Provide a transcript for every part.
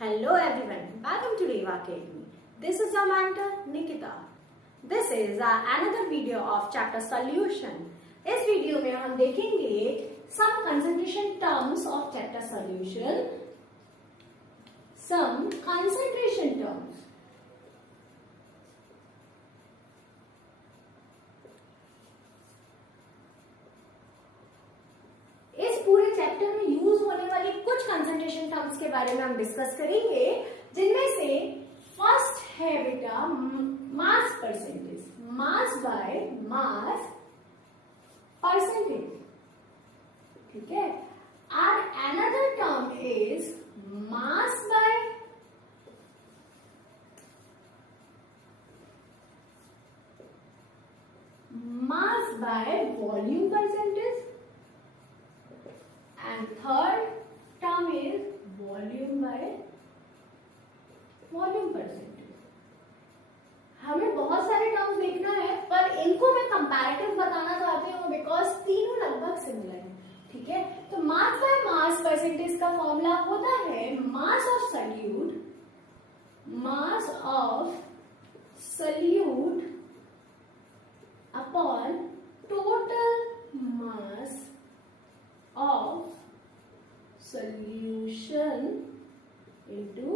Hello everyone, welcome to Reva Academy. This is our mentor Nikita. This is another video of chapter solution. इस video में हम देखेंगे some concentration terms of chapter solution. Some concentration terms. इस पूरे chapter में use होने वाली कुछ कंसंट्रेशन टर्म्स के बारे में हम डिस्कस करेंगे, जिनमें से फर्स्ट है बेटा मास percentage, mass by mass percentage, ठीक है। और another term is mass by volume percentage, and third term is volume by volume percentage. हमें बहुत सारे टर्म्स देखना है, पर इनको मैं कंपैरेटिव बताना चाहती हूँ बिकॉज तीनों लगभग सिमिलर है, ठीक है। तो मास बाय मास परसेंटेज का फॉर्मूला होता है mass of solute upon total mass of solution into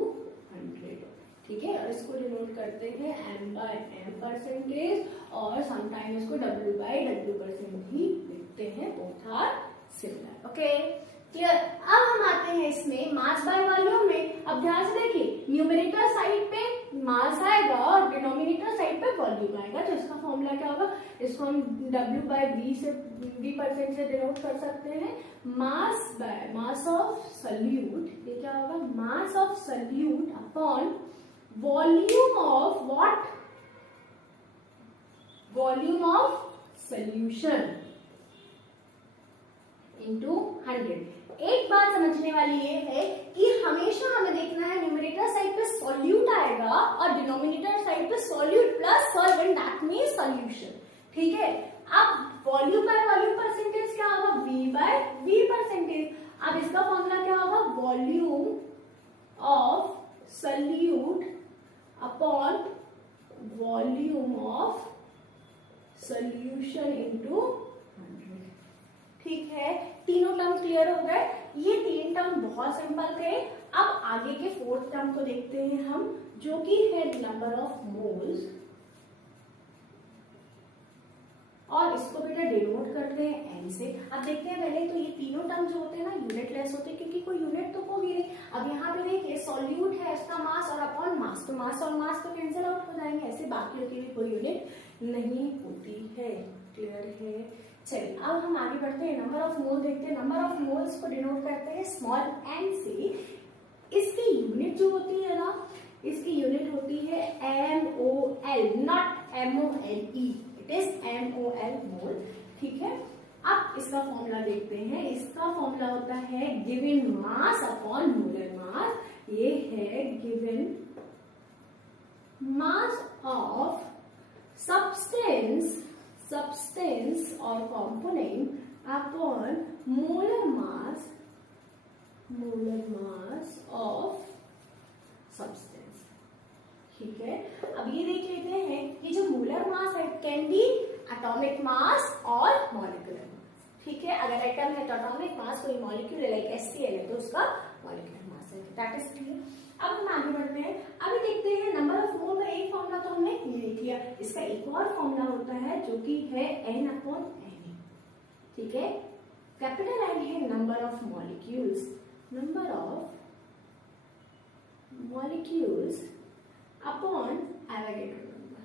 100, ठीक है। और इसको डिनोट करते हैं m by m परसेंटेज और समटाइम इसको w by w परसेंट भी लिखते हैं, both are similar, okay clear. अब हम आते हैं इसमें मास बाय वॉल्यूम में। अब ध्यान से देखिए, न्यूमरेटर साइड पे मास आएगा और डिनोमिनेटर साइड पे वॉल्यूम आएगा, तो इसका फॉर्मूला क्या होगा, इसको हम w by v परसेंट से डिनोट कर सकते हैं। मास ऑफ सल्यूट, ये क्या होगा, mass of solute upon volume of what, volume of solution into 100। एक बात समझने वाली ये है कि हमेशा हमें देखना है न्यूमरेटर साइड पे सॉल्यूट आएगा और डिनोमिनेटर साइड पे solute plus solvent, that means solution, ठीक है। अब वॉल्यूम बाय वॉल्यूम परसेंटेज क्या होगा, v बाय v परसेंटेज। अब इसका फॉर्मूला क्या होगा, volume of solute upon volume of solution into 100, ठीक है। तीनों टर्म क्लियर हो गए। ये तीन टर्म बहुत सिंपल थे। अब आगे के फोर्थ टर्म को देखते हैं हम, जो कि है नंबर ऑफ मोल्स, और इसको बेटा डिनोट करते हैं n से। अब देखते हैं पहले, तो ये तीनों टर्म जो होते हैं ना यूनिटलेस होते हैं, क्योंकि कोई यूनिट तो होगी नहीं। अब यहाँ पे देखिए सॉल्यूट है, इसका मास और अपॉन मास, तो मास और मास तो कैंसिल आउट हो जाएंगे, ऐसे बाकी की भी कोई यूनिट नहीं होती है, क्लियर है। चलिए अब हम आगे बढ़ते हैं, नंबर ऑफ मोल देखते हैं। नंबर ऑफ मोल्स को डिनोट करते हैं स्मॉल n से। इसकी यूनिट जो होती है ना, इसकी यूनिट होती है MOL, not MOLE, it is MOL मोल, ठीक है। अब इसका फॉर्मूला देखते हैं। इसका फॉर्मूला होता है गिवन मास अपॉन मोलर मास। ये है given mass of substance or component upon molar mass of substance, ठीक है। अब ये देख लेते हैं कि जो मोलर मास है कैन बी एटॉमिक मास और मॉलिक्यूलर मास, ठीक है। अगर एटम है तो एटॉमिक मास, कोई मॉलिक्यूल है लाइक HCl है तो उसका मॉलिक्यूलर मास है, दैट इज क्लियर। अब हम आगे बढ़ते हैं। अभी देखते हैं नंबर ऑफ मोल का एक फॉर्मूला तो हमने ये लिख लिया, इसका एक और फॉर्मूला होता है जो कि है n अपॉन Na, ठीक है। कैपिटल N है number of molecules upon Avogadro number,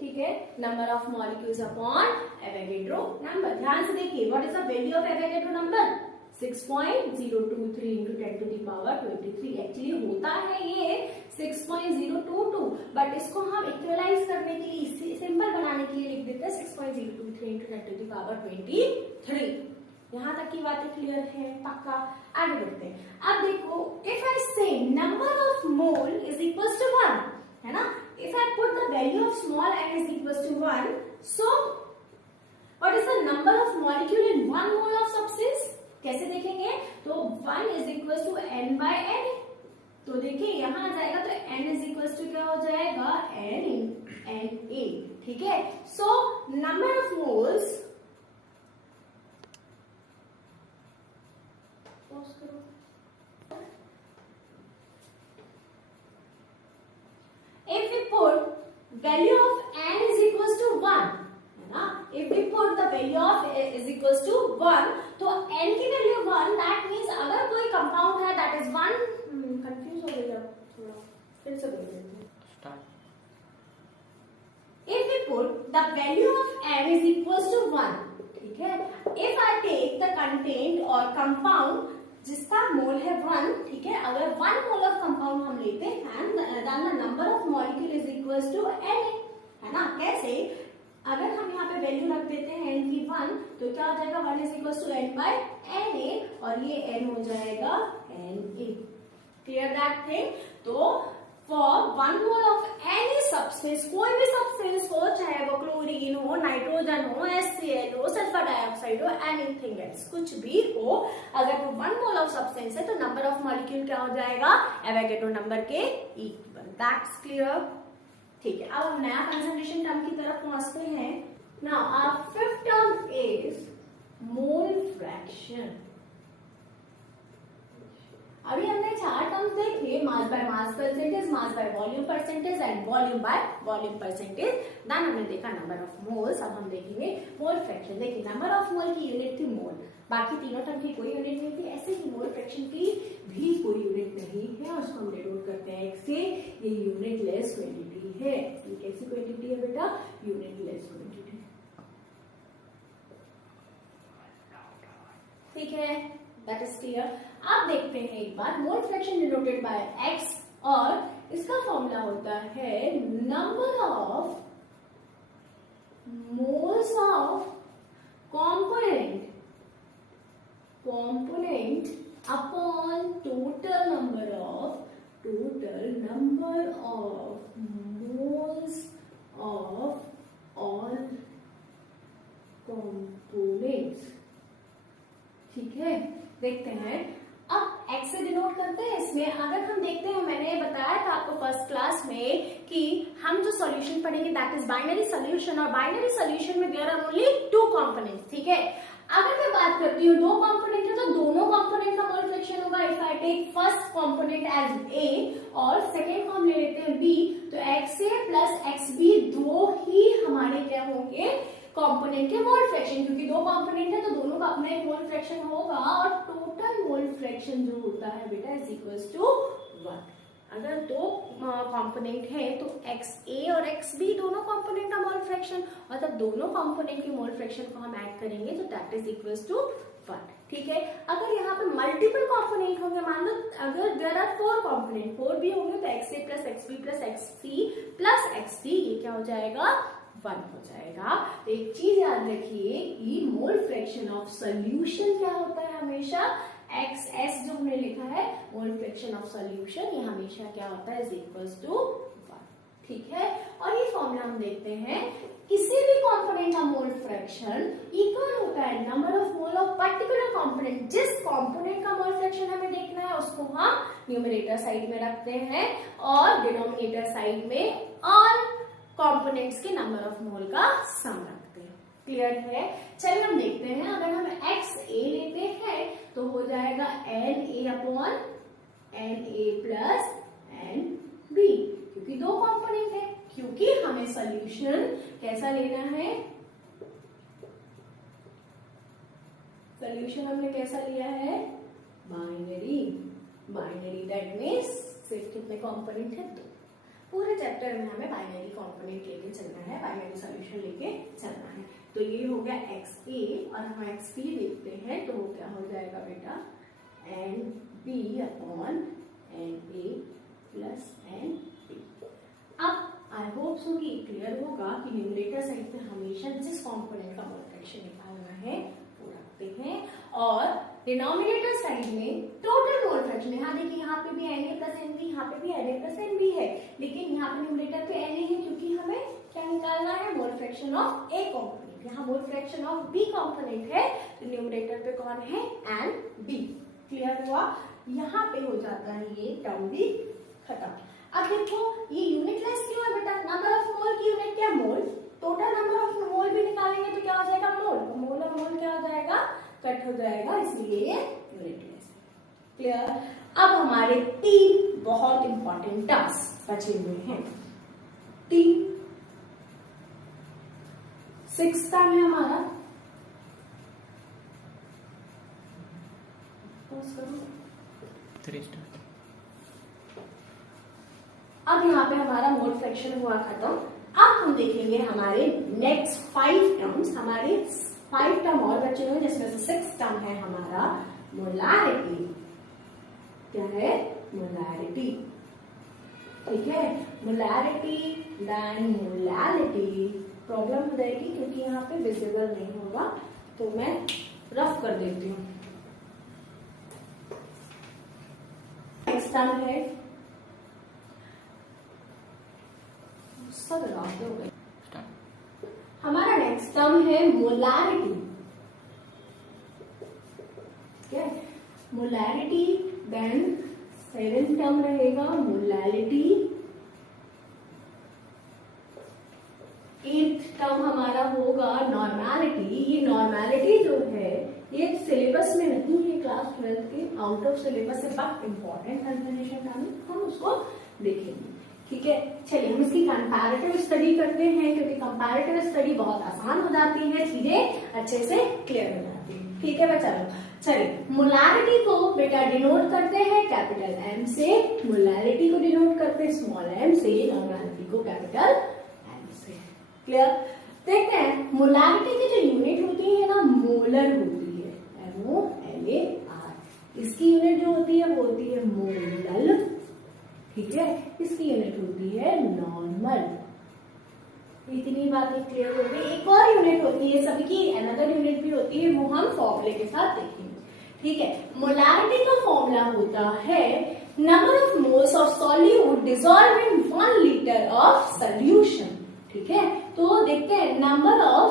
ठीक है। Number of molecules upon Avogadro number. ध्यान से देखिए, what is the value of Avogadro number, 6.023 into 10 to the power 23। Actually होता है ये 6.022, बट इसको हम इक्वलाइज करने के लिए, सिंपल बनाने के लिए लिख देते हैं 6.023 into 10 to the power 23। यहाँ तक की बातें क्लियर है, पक्का। आगे बढ़ते हैं। अब देखो, if I say number of mole is equal to 1, है ना, if I put the value of small n is equal to 1, so what is the number of molecule in 1 mole of substance, कैसे देखेंगे, equal to n by n। तो देखिए यहां आ जाएगा तो n is equal to क्या हो जाएगा n a। ठीक है, so number of moles if we put value of n is equals to 1 है ना, if we put the value of is equals to 1 तो n की वैल्यू 1, दैट मींस अगर कोई कंपाउंड है दैट इज 1, कंफ्यूज हो गया थोड़ा, फिर से बोल देते हैं start. if we put the value of n is equals to 1, ठीक है, if I take the content or compound जिसका मोल है 1, ठीक है, अगर 1 मोल ऑफ कंपाउंड हम लेते हैं then the number of molecule is equals to n, है ना। कैसे, अगर हम यहाँ पे वैल्यू रख देते हैं n की 1 तो क्या हो जाएगा 1 इज इक्वल्स टू n बाय na और ये n हो जाएगा na। Clear that thing. तो for 1 mole of any substance, कोई भी सब्सटेंस हो, चाहे वो क्लोरीन हो, नाइट्रोजन हो, HCl हो, सल्फर डाइऑक्साइड हो, एनीथिंग एल्स, कुछ भी हो, अगर वो 1 मोल ऑफ सब्सटेंस है तो नंबर ऑफ मॉलिक्यूल क्या हो जाएगा एवोगैड्रो नंबर के इक्वल। That's clear. ठीक है, अब हम नया कंसंट्रेशन टर्म की तरफ पहुंचते हैं। Now our fifth term is mole fraction. अभी हमने 4 टर्म्स देखे, mass by mass percentage, mass by volume percentage and volume by volume percentage. Then हमने देखा नंबर ऑफ मोल्स। अब हम देखेंगे मोल फ्रैक्शन। देखिए नंबर ऑफ मोल की यूनिट थी मोल, बाकी तीनों टर्म की कोई यूनिट नहीं थी। ऐसे ही मोल फ्रैक्शन की भी कोई यूनिट नहीं है और उसको हम डिनोट करते हैं x से। ये यूनिट लेस क्वांटिटी है। ये कैसी क्वांटिटी है बेटा, यूनिट लेस क्वांटिटी। ठीक है, दैट इज क्लियर। अब देखते हैं एक बार, mole fraction denoted by x और इसका फॉर्मूला होता है number of moles of component upon total number of moles of all components। ठीक है, देखते हैं। अब x से डिनोट करते हैं इसमें। अगर हम देखते हैं, मैंने बताया था आपको फर्स्ट क्लास में कि हम जो सॉल्यूशन पढ़ेंगे दैट इज बाइनरी सॉल्यूशन, और बाइनरी सॉल्यूशन में देयर आर ओनली 2 कंपोनेंट्स। ठीक है, अगर मैं बात करती हूँ 2 कंपोनेंट है तो दोनों कंपोनेंट का मोल फ्रैक्शन होगा। If I take first component as a और सेकेंड हम ले लेते हैं b, तो xa प्लस xb दो ही हमारे क्या होंगे कंपोनेंट के मोल फ्रैक्शन, क्योंकि 2 कंपोनेंट है तो दोनों का अपना एक मोल फ्रैक्शन होगा और टोटल मोल फ्रैक्शन जो होता है बेटा इज इक्वल्स टू 1। अगर 2 कंपोनेंट है तो XA और XB दोनों कंपोनेंट का मोल फ्रैक्शन, और जब दोनों कंपोनेंट के मोल फ्रैक्शन को हम ऐड करेंगे तो दैट इज इक्वल्स टू 1। ठीक है, अगर यहाँ पे मल्टीपल कंपोनेंट होंगे, मान लो अगर देयर आर 4 कंपोनेंट, 4 भी होंगे तो XA plus XB plus XC plus XD ये क्या हो जाएगा 1 हो जाएगा। तो एक चीज याद रखिए कि मोल फ्रैक्शन ऑफ सॉल्यूशन क्या होता है हमेशा, XS जो हमने लिखा है मोल फ्रैक्शन ऑफ सॉल्यूशन, ये हमेशा क्या होता है इज इक्वल्स टू 1। ठीक है, और ये फॉर्मूला हम देखते हैं, किसी भी कंपोनेंट का मोल फ्रैक्शन इक्वल होता है number of mole of particular component. जिस कंपोनेंट का मोल फ्रैक्शन हमें देखना है उसको हम न्यूमरेटर साइड में रखते हैं और डिनोमिनेटर साइड में ऑल कंपोनेंट्स के नंबर ऑफ मोल का सम रखते हैं। क्लियर है, चलिए हम देखते हैं। अगर हम XA लेते हैं तो हो जाएगा NA upon NA plus NB, क्योंकि 2 कंपोनेंट है, क्योंकि हमें सॉल्यूशन कैसा लेना है, सॉल्यूशन हमने कैसा लिया है बाइनरी। बाइनरी दैट मीन्स सिर्फ कितने कंपोनेंट है 2। पूरे चैप्टर में हमें बाइनरी कंपोनेंट लेके चलना है, बाइनरी सॉल्यूशन लेके चलना है। तो ये हो गया XA और हम XB देखते हैं तो वो क्या हो जाएगा बेटा NB upon NA plus NB। अब आई होप सो कि क्लियर होगा कि न्यूमरेटर साइड पे हमेशा जिस कंपोनेंट का मोल फ्रैक्शन निकालना है वो रखते हैं, और डिनोमिनेटर साइड में टोटल मोल फ्रैक्शन। यहाँ देखिए, यहाँ पे भी Na प्लस NB, यहाँ पे भी Na प्लस NB है, लेकिन यहाँ पे न्यूमरेटर पे Na है क्योंकि हमें क्या निकालना है mole fraction of A component. यहाँ mole fraction of B component है तो न्यूमरेटर पे कौन है NB। क्लियर हुआ? यहाँ पे हो जाता है ये टर्म भी खत्म। अब देखो ये यूनिटलेस क्यों है बेटा? नंबर ऑफ मोल की यूनिट क्या? मोल। टोटल नंबर ऑफ मोल भी निकालेंगे तो क्या हो जाएगा? मोल। तो मोल और मोल क्या हो जाएगा? कट हो जाएगा, इसलिए ये यूनिटलेस। क्लियर? अब हमारे 3 बहुत इंपॉर्टेंट टास्क बचे हुए हैं। 6 टर्म है हमारा। अब यहाँ पे हमारा मोड फ्रैक्शन हुआ खत्म। अब हम देखेंगे हमारे नेक्स्ट 5 टर्म्स। हमारे 5 टर्म और बचे हुए जिसमें से 6 टर्म है हमारा मोलैरिटी। क्या है? मोलैरिटी। ठीक है, मोलैरिटी देन मोलैलिटी। प्रॉब्लम हो जाएगी क्योंकि यहाँ पे विजिबल नहीं होगा, तो मैं रफ कर देती हूँ। नेक्स्ट टर्म है हमारा नेक्स्ट टर्म है मोलैरिटी। क्या? मोलैरिटी देन 7 टर्म रहेगा मोलैलिटी। 8th टर्म हमारा होगा नॉर्मैलिटी। ये नॉर्मैलिटी जो है ये सिलेबस में नहीं है, क्लास 12 के आउट ऑफ सिलेबस है, बट इम्पोर्टेंट कंफर्मेशन टर्म, हम उसको देखेंगे। ठीक है, चलिए हम इसकी कंपैरेटिव स्टडी करते हैं, क्योंकि कंपैरेटिव स्टडी बहुत आसान हो जाती है, चीजें अच्छे से क्लियर हो जाती है। ठीक है बच्चा लोग, चलिए मोलैरिटी को बेटा डिनोट करते हैं कैपिटल एम से, मोलैरिटी को डिनोट करते हैं स्मॉल एम से, नॉर्मैलिटी को कैपिटल एम से। क्लियर? देखते हैं मोलैरिटी की जो यूनिट होती है ना, मोलर होती है, MOLAR। इसकी यूनिट जो होती है वो होती है मोलल। ठीक है, इसकी यूनिट होती है नॉर्मल। इतनी बातें क्लियर हो गई। एक और यूनिट होती है, सबकी अनदर यूनिट भी होती है, वो हम फॉर्मूले के साथ देखेंगे। ठीक है, मोलैरिटी का फॉर्मूला होता है number of moles of solute dissolve in 1 litre of solution. ठीक है, तो देखते हैं number of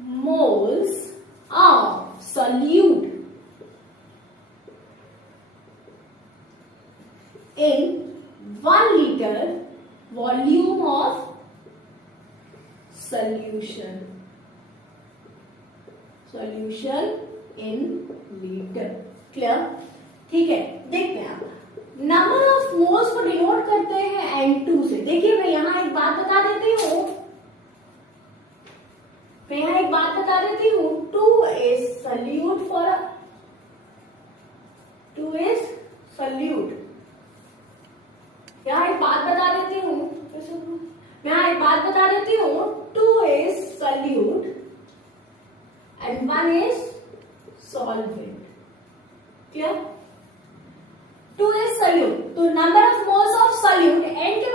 moles of solute in 1 liter volume of solution in liter। Clear? ठीक है, देखते हैं आप नंबर ऑफ मोल्स को डिनोट करते हैं N2 से। देखिए मैं यहां एक बात बता देती हूं, 2 is solute for 2 is solute। यहाँ एक बात बता देती हूँ, 2 is solute and 1 is solvent। Clear? 2 is solute, तो number of moles of solute n के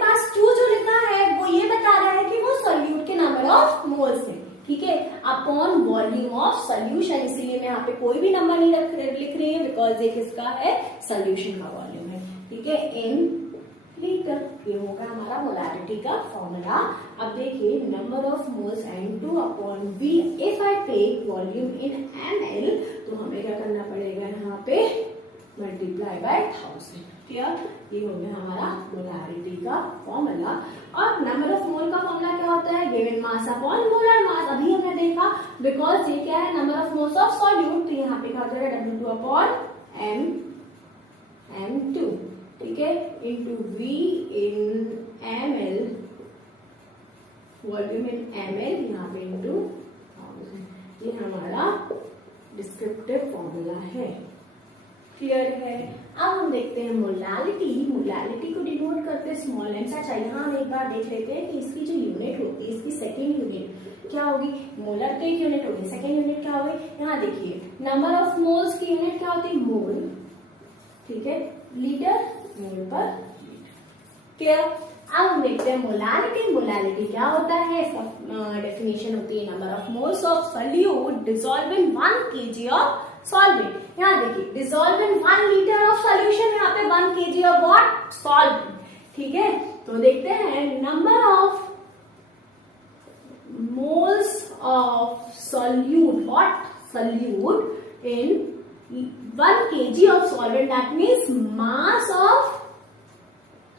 पास 2 जो लिखा है वो ये बता रहा है कि वो solute के नंबर ऑफ मोल्स है। ठीक है, अपॉन वॉल्यूम ऑफ सोल्यूशन, इसीलिए मैं यहाँ पे कोई भी नंबर नहीं लिख रही है, बिकॉज ये किसका है? सोल्यूशन का वॉल्यूम है। ठीक है, इन लीटर। ये होगा हमारा मोलैरिटी का फॉर्मूला। अब देखिए number of moles N2 upon V। If I take volume in ml, तो हमें क्या करना पड़ेगा यहाँ पे? Multiply by 1000। क्लियर? ये हो गया हमारा मोलैरिटी का फॉर्मूला। और नंबर ऑफ मोल का फॉर्मूला क्या होता है? गिवन मास अपॉन मोलर मास। अभी हमने देखा, बिकॉज ये क्या है? Number of moles of solute, तो यहाँ पे क्या हो जाएगा? W2 upon M2। ठीक है, into V in ml, volume in ml, यहाँ पे इंटू 1000। ये हमारा डिस्क्रिप्टिव फॉर्मूला है। क्लियर है? अब हम देखते हैं मोलैलिटी को डिनोट करते हैं स्मॉल एम से। अच्छा, यहाँ हम एक बार देख लेते हैं कि इसकी जो यूनिट होती है, इसकी सेकेंड यूनिट क्या होगी? मोलर तो एक यूनिट होगी, सेकेंड यूनिट क्या होगी? यहाँ देखिए नंबर ऑफ मोल्स की यूनिट क्या होती है? मोल। ठीक है, लीटर मोल पर लीटर। क्लियर? अब हम देखते हैं मोलैलिटी क्या होता है? इसका डेफिनेशन होती है number of moles of solute dissolve in 1 kg of solvent. यहाँ देखिए dissolve in 1 litre of solution, यहाँ पे 1 kg ऑफ व्हाट? सॉल्वेंट। ठीक है, तो देखते हैं number of moles of solute, what? Solute in 1 kg of solvent. That means mass of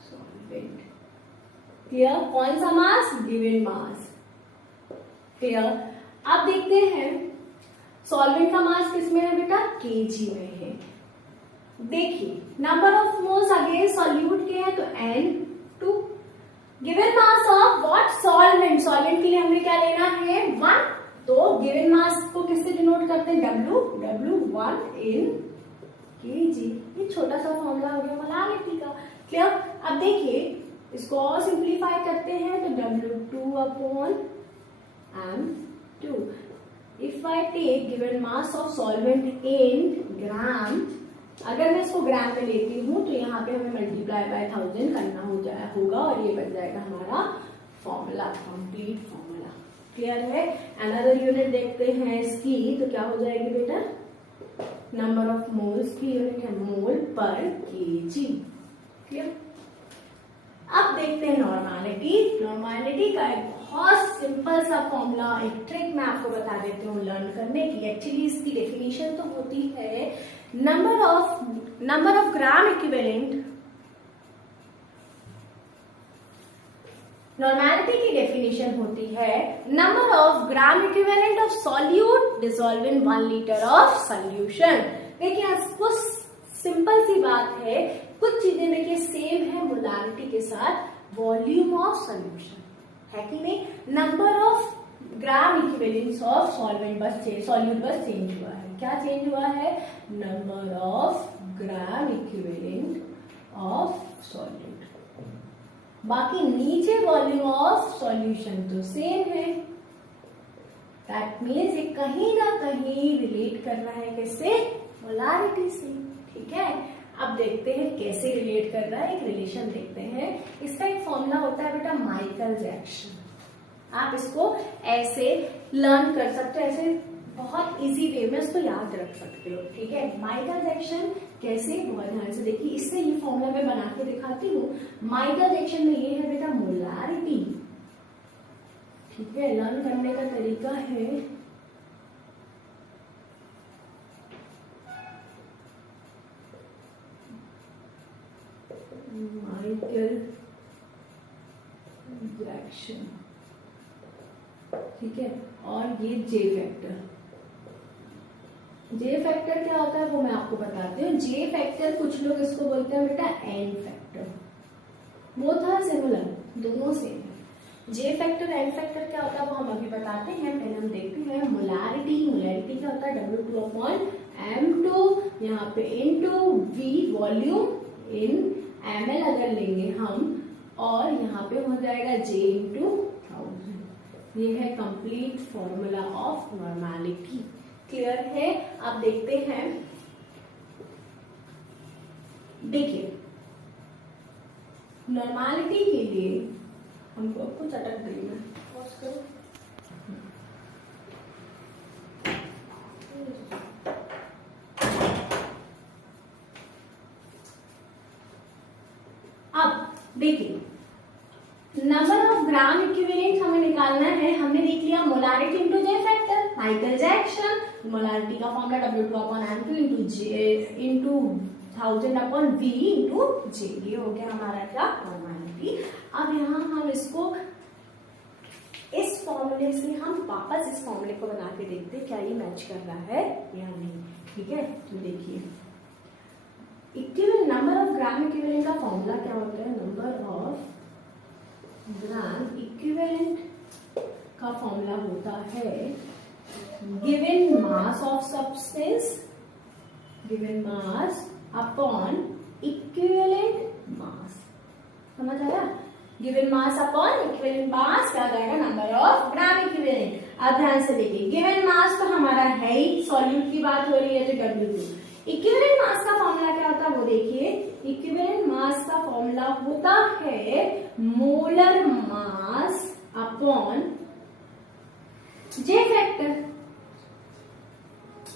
solvent. Clear? कौन सा मास? Given mass. क्लियर? अब देखते हैं सॉल्वेंट का मास किसमें है बेटा? केजी में है. देखिए number of moles again solute के हैं तो N2. Given mass of what? Solvent. Solvent के लिए हमें क्या लेना है? 1. तो गिवन मास को किससे डिनोट करते हैं? W1 इन केजी. ये छोटा सा फॉर्मूला हो गया मोलारिटी का. क्लियर? अब देखिए इसको और सिंप्लीफाई करते हैं तो W2 upon M2. If I take given mass of solvent in gram, अगर मैं इसको ग्राम में लेती हूँ तो यहाँ पे हमें मल्टीप्लाई बाय 1000 करना होगा और ये बन जाएगा हमारा फॉर्मूला, कंप्लीट फॉर्मूला. क्लियर है? अनदर यूनिट देखते हैं इसकी तो क्या हो जाएगी बेटा? नंबर ऑफ मोल्स की यूनिट है मोल पर केजी. क्लियर? अब देखते हैं नॉर्मलिटी. नॉर्मलिटी का एक बहुत सिंपल सा फॉर्मूला, एक ट्रिक मैं आपको बता देती हूँ लर्न करने की. एक्चुअली इसकी डेफिनेशन तो होती है number of gram equivalent. Normality की डेफिनेशन होती है number of gram equivalent of solute dissolve in 1 litre of solution. देखिए कुछ सिंपल सी बात है. कुछ चीजें देखिए सेम है मोलारिटी के साथ. वॉल्यूम ऑफ सोल्यूशन है कि नहीं? Number of gram equivalents of solvent बस सॉल्यूट बस चेंज हुआ है. क्या चेंज हुआ है? Number of gram equivalent of solute. बाकी नीचे वॉल्यूम ऑफ सॉल्यूशन तो सेम है. दैट मीन्स ये कहीं ना कहीं रिलेट कर रहा है किससे? मोलारिटी से. ठीक है? अब देखते हैं कैसे रिलेट कर रहा है. एक रिलेशन देखते हैं. इसका एक फॉर्मूला होता है बेटा माइकल जैक्सन. आप इसको ऐसे लर्न कर सकते हो, ऐसे बहुत इजी वे में इसको याद रख सकते हो. ठीक है? माइकल जैक्सन कैसे? बहुत ध्यान से देखिए. इससे ये फॉर्मूला मैं बना के दिखाती हूँ. माइकल जैक्सन में ये है बेटा मोलारिटी. ठीक है? लर्न करने का तरीका है माइकल जैक्सन. ठीक है? और ये जे फैक्टर. जे फैक्टर क्या होता है वो मैं आपको बताती हूँ. जे फैक्टर कुछ लोग इसको बोलते हैं बेटा एन फैक्टर. वो था सिमिलर, दोनों सेम है. जे फैक्टर एन फैक्टर क्या होता है वो हम अभी बताते हैं. पहले हम देखते हैं मोलारिटी. मोलारिटी क्या होता है? W2 upon M2. यहाँ पे into V volume in ml अगर लेंगे हम, और यहाँ पे हो जाएगा J इंटू 1000. ये है complete formula of normality. Clear है? अब देखते हैं. देखिए नॉर्मलिटी के लिए हमको कुछ अटक गई है. अब देखिए नंबर ऑफ ग्राम इक्विवेलेंट हमें निकालना है. हमने देख लिया मोलारिटी इंटू जे फैक्टर, माइकल जैक्सन. मोलारिटी का formula W2 upon M2 into J into 1000 upon V into J. ये हो गया हमारा क्या? नॉर्मलिटी. अब यहाँ हम इसको इस फॉर्मूले से हम वापस इस फॉर्मूले को बना के देखते हैं क्या ये मैच कर रहा है या नहीं. ठीक है? तो देखिए equivalent number of gram equivalent का फॉर्मूला क्या होता है? नंबर ऑफ ग्राम इक्विवेलेंट का फॉर्मूला होता है given mass of substance, given mass upon equivalent मास. समझ आया? गिवन मास अपॉन इक्विवेलेंट मास क्या जाएगा? Number of gram equivalent. अब ध्यान से देखिए गिवन मास तो हमारा है ही, सॉल्यूट की बात हो रही है तो W2. इक्विवेलेंट मास का फॉर्मूला क्या होता है वो देखिए. इक्विवेलेंट मास का फॉर्मूला होता है molar mass upon J factor.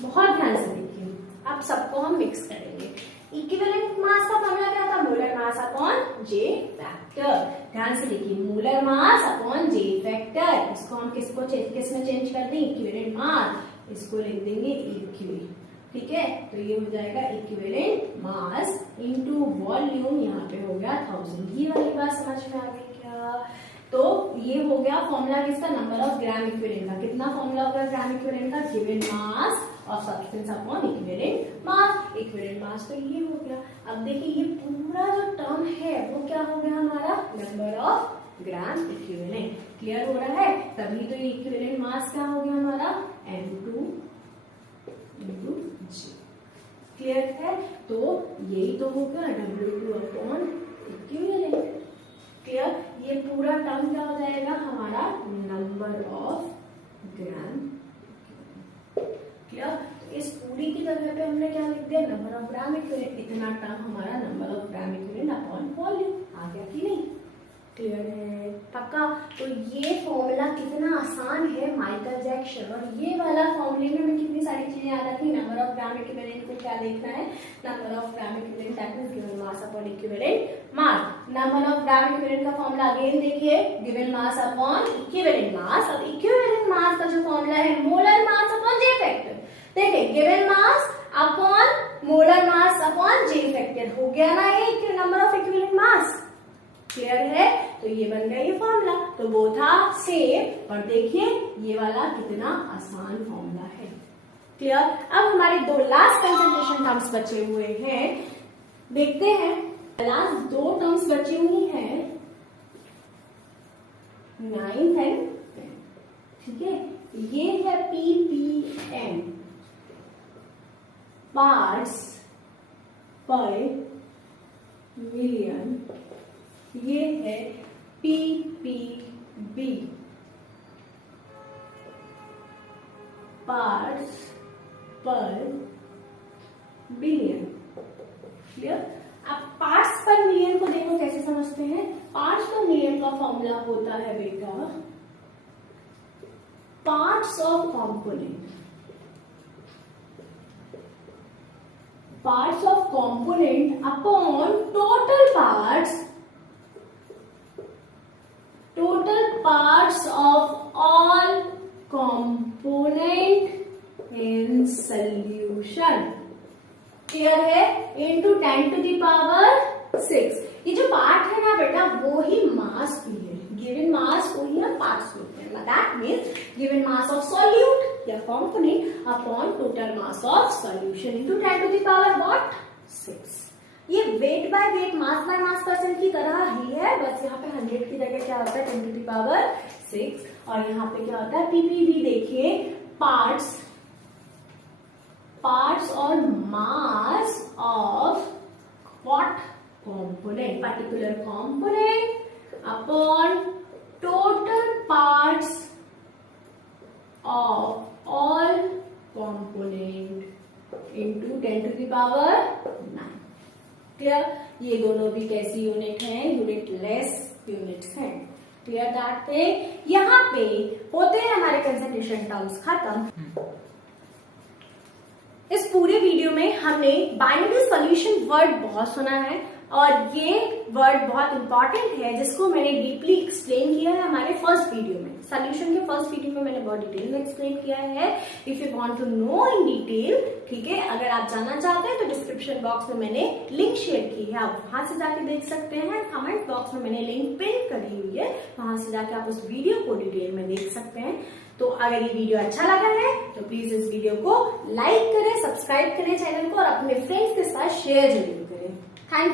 बहुत ध्यान से देखिए. अब सबको हम मिक्स करेंगे. इक्विवेलेंट मास का फॉर्मूला क्या था? Molar mass upon J factor. ध्यान से देखिए molar mass upon J factor. इसको हम किस में चेंज कर दें? Equivalent mass. इसको लिख देंगे इक्वी. ठीक है, तो ये हो जाएगा इक्विवेलेंट मास इनटू वॉल्यूम, यहाँ पे हो गया 1000। ये वाली बात समझ में आ गई क्या? तो ये हो गया फॉर्मूला किसका, नंबर ऑफ ग्राम इक्विवेलेंट का। कितना फॉर्मूला होगा ग्राम इक्विवेलेंट का, given mass of substance upon equivalent mass. Equivalent mass तो ये हो गया। अब देखिए ये पूरा जो टर्म है वो क्या हो गया हमारा, number of gram equivalent. Clear हो रहा है? तभी तो ये इक्विवेलेंट मास क्या हो गया हमारा, M2 into G। क्लियर है? तो यही तो होगा W2 अपॉन इक्विवेलेंट। क्लियर? ये पूरा टर्म क्या हो जाएगा हमारा, नंबर ऑफ ग्राम। क्लियर? इस पूरी की जगह पे हमने क्या लिख दिया, नंबर ऑफ ग्राम इक्विवेलेंट। इतना टर्म हमारा number of gram equivalent upon volume आ गया कि नहीं? क्लियर है? पक्का? तो ये फॉर्मूला कितना आसान है, माइकल जैक्सन। और ये वाला फॉर्मूले में हमें कितनी सारी चीजें याद रखी, नंबर ऑफ ग्राम इक्विवेलेंट को क्या देखना है, number of gram equivalent that means given mass upon equivalent mass. Number of gram equivalent का फॉर्मूला अगेन देखिए, given mass upon equivalent mass. अब इक्विवेलेंट मास का जो फॉर्मूला है, molar mass upon J factor. देखिए given mass upon molar mass upon J factor हो गया ना ये number of equivalent mass. Clear है? तो ये बन गया ये फॉर्मूला। तो वो था सेम, और देखिए ये वाला कितना आसान फॉर्मूला है। क्लियर? अब हमारे दो लास्ट कंसंट्रेशन टर्म्स बचे हुए हैं, देखते हैं। लास्ट दो टर्म्स बची हुई हैं, 9th एंड 10th। ठीक है, ये है ppm, पार्ट्स पर मिलियन। ये है ppb, पार्ट्स पर बिलियन। क्लियर? अब पार्ट्स पर मिलियन को देखो कैसे समझते हैं। पार्ट्स पर मिलियन का फॉर्मूला होता है बेटा, parts of component, parts of component upon total parts, total parts of all component in solution। Clear है? into 10 to the power 6। ये जो पार्ट है ना बेटा, वो ही मास भी है, गिवन मास को ही हम पार्ट्स बोलते हैं। That means given mass of solute या component upon total mass of solution into 10 to the power what 6। ये weight by weight, mass by mass percent की तरह ही है, बस यहाँ पे 100 की जगह क्या होता है 10 to the power 6, और यहाँ पे क्या होता है ppb। देखिए पार्ट्स, पार्ट्स और mass of what component, particular component upon total parts of all component into 10 to the power 9। Clear? ये दोनों भी कैसी यूनिट हैं, यूनिट लेस यूनिट्स हैं। क्लियर दैट थे? यहाँ पे होते हैं हमारे कंसंट्रेशन टर्म्स खत्म। इस पूरे वीडियो में हमने बाइनरी सॉल्यूशन वर्ड बहुत सुना है, और ये वर्ड बहुत इंपॉर्टेंट है जिसको मैंने डीपली एक्सप्लेन किया है हमारे फर्स्ट वीडियो में। सॉल्यूशन के फर्स्ट वीडियो में मैंने बहुत डिटेल में एक्सप्लेन किया है। If you want to know in detail, ठीक है, अगर आप जानना चाहते हैं तो डिस्क्रिप्शन बॉक्स में मैंने लिंक शेयर की है, आप वहां से जाके देख सकते हैं। कमेंट बॉक्स में मैंने लिंक पिन करी हुई है, वहां से जाके आप उस वीडियो को डिटेल में देख सकते हैं। तो अगर ये वीडियो अच्छा लगा है तो प्लीज इस वीडियो को लाइक करें, सब्सक्राइब करें चैनल को, और अपने फ्रेंड्स के साथ शेयर जरूर करें। Thank you.